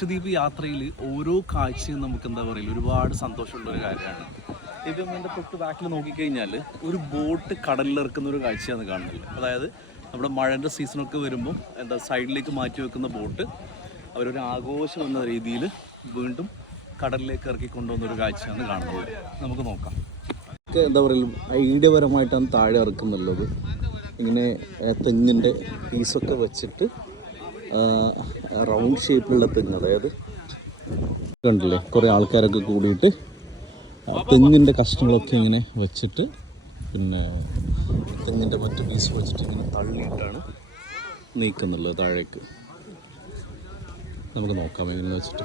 ലക്ഷദ്വീപ് യാത്രയിൽ ഓരോ കാഴ്ചയും നമുക്ക് എന്താ പറയുക ഒരുപാട് സന്തോഷമുള്ള ഒരു കാര്യമാണ്. ഇപ്പം എന്റെ തൊട്ട് ബാക്കിൽ നോക്കിക്കഴിഞ്ഞാൽ ഒരു ബോട്ട് കടലിലിറക്കുന്ന ഒരു കാഴ്ചയാണ് കാണുന്നത്. അതായത് നമ്മുടെ മഴന്റെ സീസണൊക്കെ വരുമ്പോൾ എന്താ സൈഡിലേക്ക് മാറ്റി വെക്കുന്ന ബോട്ട് അവരൊരു ആഘോഷം എന്ന രീതിയിൽ വീണ്ടും കടലിലേക്ക് ഇറക്കി കൊണ്ടുവന്ന ഒരു കാഴ്ചയാണ് കാണുന്നത്. നമുക്ക് നോക്കാം. എന്താ പറയുക ഐഡിയപരമായിട്ടാണ് താഴെ ഇറക്കുന്നുള്ളത്. ഇങ്ങനെ തെങ്ങിന്റെ പീസൊക്കെ വെച്ചിട്ട് റൗണ്ട് ഷേപ്പിലുള്ള തെങ്ങ് അതായത് കണ്ടില്ലേ കുറേ ആൾക്കാരൊക്കെ കൂടിയിട്ട് ആ, തെങ്ങിന്റെ കഷ്ണങ്ങളൊക്കെ ഇങ്ങനെ വെച്ചിട്ട് പിന്നെ തെങ്ങിന്റെ മറ്റു പീസ് വെച്ചിട്ട് ഇങ്ങനെ തള്ളിയിട്ടാണ് നീക്കുന്നുള്ളത് താഴേക്ക്. നമുക്ക് നോക്കാം ഇങ്ങനെ വെച്ചിട്ട്.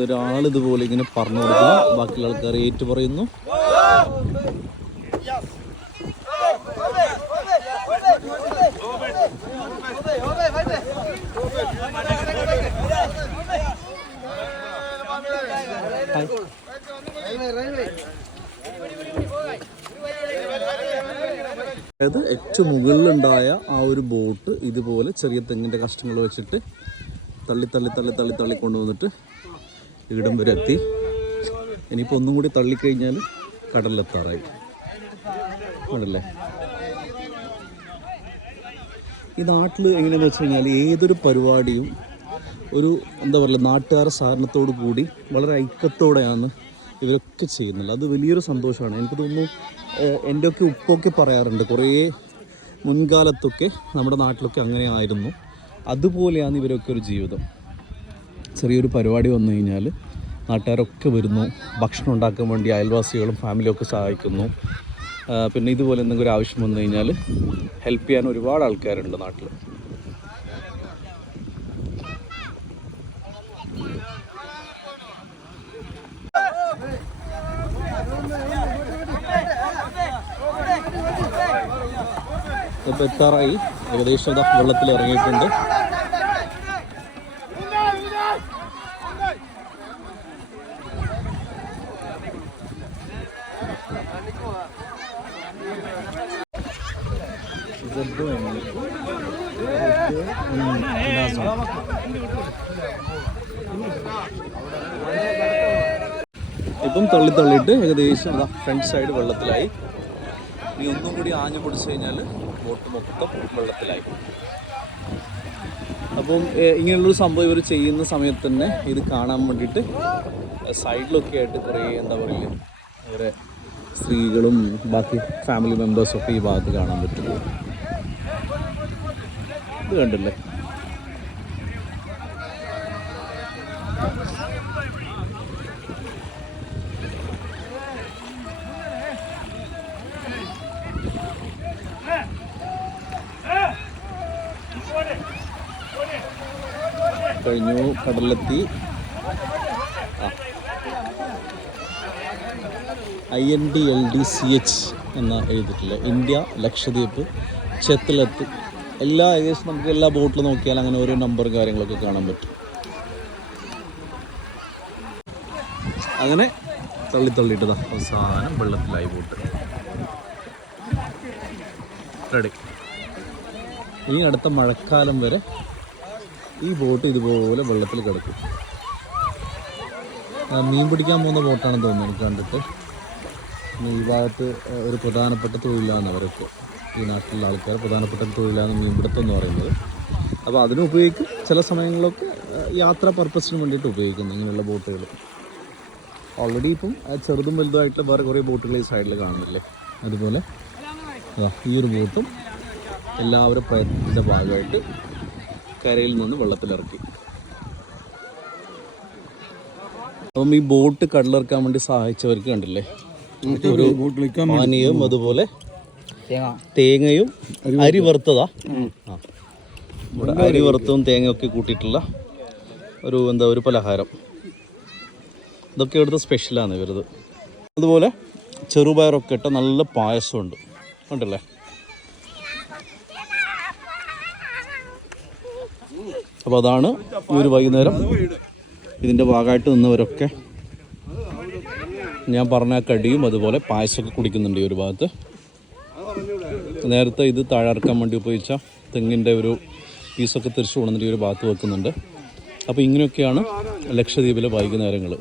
വരാറായി ഇതൊരാൾ ഇതുപോലെ ഇങ്ങനെ പറഞ്ഞു കൊടുക്കുന്നു. ബാക്കിയുള്ള ആൾക്കാർ ഏറ്റു പറയുന്നു. അതായത് ഏറ്റവും മുകളിലുണ്ടായ ആ ഒരു ബോട്ട് ഇതുപോലെ ചെറിയ തെങ്ങിന്റെ കഷ്ടങ്ങൾ വെച്ചിട്ട് തള്ളി തള്ളി തള്ളി തള്ളി തള്ളി കൊണ്ടുവന്നിട്ട് ഇവിടം വരെ എത്തി. ഇനിയിപ്പോൾ ഒന്നും കൂടി തള്ളിക്കഴിഞ്ഞാൽ കടലിലെത്താറായി. ആണല്ലേ? ഈ നാട്ടിൽ എങ്ങനെയാണെന്ന് വെച്ച് കഴിഞ്ഞാൽ ഏതൊരു പരിപാടിയും ഒരു എന്താ പറയുക നാട്ടുകാരുടെ സഹകരണത്തോടു കൂടി വളരെ ഐക്യത്തോടെയാണ് ഇവരൊക്കെ ചെയ്യുന്നത്. അത് വലിയൊരു സന്തോഷമാണ്. എനിക്ക് തോന്നുന്നു എന്റെയൊക്കെ ഉപ്പൊക്കെ പറയാറുണ്ട്. കുറേ മുൻകാലത്തൊക്കെ നമ്മുടെ നാട്ടിലൊക്കെ അങ്ങനെ ആയിരുന്നു അതുപോലെയാണ് ഇവരൊക്കെ ഒരു ജീവിതം. ചെറിയൊരു പരിപാടി വന്നു കഴിഞ്ഞാൽ നാട്ടുകാരൊക്കെ വരുന്നു. ഭക്ഷണം ഉണ്ടാക്കാൻ വേണ്ടി അയൽവാസികളും ഫാമിലിയും ഒക്കെ സഹായിക്കുന്നു. പിന്നെ ഇതുപോലെ എന്തെങ്കിലും ആവശ്യം വന്നു കഴിഞ്ഞാൽ ഹെൽപ്പ് ചെയ്യാൻ ഒരുപാട് ആൾക്കാരുണ്ട് നാട്ടിൽ ഇപ്പോൾ എത്താറായി. ഏകദേശം വെള്ളത്തിൽ ഇറങ്ങിയിട്ടുണ്ട് ഇപ്പം തള്ളി തള്ളിയിട്ട് ഏകദേശം അതാ ഫ്രണ്ട് സൈഡ് വെള്ളത്തിലായി. ഇനി ഒന്നും കൂടി ആഞ്ഞു പൊടിച്ചു കഴിഞ്ഞാൽ ബോട്ട് മൊത്തം വെള്ളത്തിലായി. അപ്പം ഇങ്ങനെയുള്ളൊരു സംഭവം ഇവർ ചെയ്യുന്ന സമയത്ത് തന്നെ ഇത് കാണാൻ വേണ്ടിയിട്ട് സൈഡിലൊക്കെ ആയിട്ട് കുറേ എന്താ പറയുക വേറെ സ്ത്രീകളും ബാക്കി ഫാമിലി മെമ്പേഴ്സൊക്കെ ഈ ഭാഗത്ത് കാണാൻ പറ്റുള്ളൂ ഇത് കണ്ടില്ലേ? കഴിഞ്ഞു കടലിലെത്തി. I N D L D C H എന്ന് എഴുതിയിട്ടില്ല ഇന്ത്യ ലക്ഷദ്വീപ് ചെത്തിലെത്ത് എല്ലാ ഏകദേശം നമുക്ക് എല്ലാ ബോട്ടിലും നോക്കിയാൽ അങ്ങനെ ഓരോ നമ്പറും കാര്യങ്ങളൊക്കെ കാണാൻ പറ്റും. അങ്ങനെ തള്ളി തള്ളിയിട്ടതാ അവസാനം വെള്ളത്തിലായി ബോട്ട്. റെഡി ഈ അടുത്ത മഴക്കാലം വരെ ഈ ബോട്ട് ഇതുപോലെ വെള്ളത്തിൽ കിടക്കും. മീൻ പിടിക്കാൻ പോകുന്ന ബോട്ടാണെന്ന് തോന്നുന്നു എനിക്ക് കണ്ടിട്ട്. ഈ ഭാഗത്ത് ഒരു പ്രധാനപ്പെട്ട തൊഴിലാണ് അവർക്ക് ഈ നാട്ടിലുള്ള ആൾക്കാർ പ്രധാനപ്പെട്ട തൊഴിലാണ് മീൻപിടുത്തം എന്ന് പറയുന്നത്. അപ്പോൾ അതിന് ഉപയോഗിക്കും. ചില സമയങ്ങളിലൊക്കെ യാത്രാ പർപ്പസിന് വേണ്ടിയിട്ട് ഉപയോഗിക്കുന്നു ഇങ്ങനെയുള്ള ബോട്ടുകൾ. ഓൾറെഡി ഇപ്പം ചെറുതും വലുതുമായിട്ടുള്ള വേറെ കുറേ ബോട്ടുകൾ ഈ സൈഡിൽ കാണുന്നില്ലേ? അതുപോലെ ഈ ഒരു ബോട്ടും എല്ലാവരും പ്രയത്നത്തിന്റെ ഭാഗമായിട്ട് കരയിൽ നിന്ന് വെള്ളത്തിലിറക്കി. അപ്പം ഈ ബോട്ട് കടലിറക്കാൻ വേണ്ടി സഹായിച്ചവർക്ക് കണ്ടില്ലേ? ഒരു പാനീയവും അതുപോലെ തേങ്ങയും അരി വറുത്തതാ. ആ. ഇവിടെ അരി വറുത്തതും തേങ്ങയൊക്കെ കൂട്ടിയിട്ടുള്ള ഒരു എന്താ ഒരു പലഹാരം. ഇതൊക്കെ ഇവിടുത്തെ സ്പെഷ്യലാണ് ഇവരത്. അതുപോലെ ചെറുപയറൊക്കെ ഇട്ട നല്ല പായസമുണ്ട്. ഉണ്ടല്ലേ അപ്പോൾ അതാണ് ഈ ഒരു വൈകുന്നേരം. ഇതിന്റെ ഭാഗമായിട്ട് നിന്നവരൊക്കെ ഞാൻ പറഞ്ഞ കടിയും അതുപോലെ പായസമൊക്കെ കുടിക്കുന്നുണ്ട് ഈ ഒരു ഭാഗത്ത്. നേരത്തെ ഇത് താഴെറക്കാൻ വേണ്ടി ഉപയോഗിച്ച തെങ്ങിന്റെ ഒരു പീസൊക്കെ തിരിച്ചു കൊണ്ടുവന്നിട്ട് ഈ ഒരു ഭാഗത്ത് വെക്കുന്നുണ്ട്. അപ്പോൾ ഇങ്ങനെയൊക്കെയാണ് ലക്ഷദ്വീപിലെ വൈകുന്നേരങ്ങൾ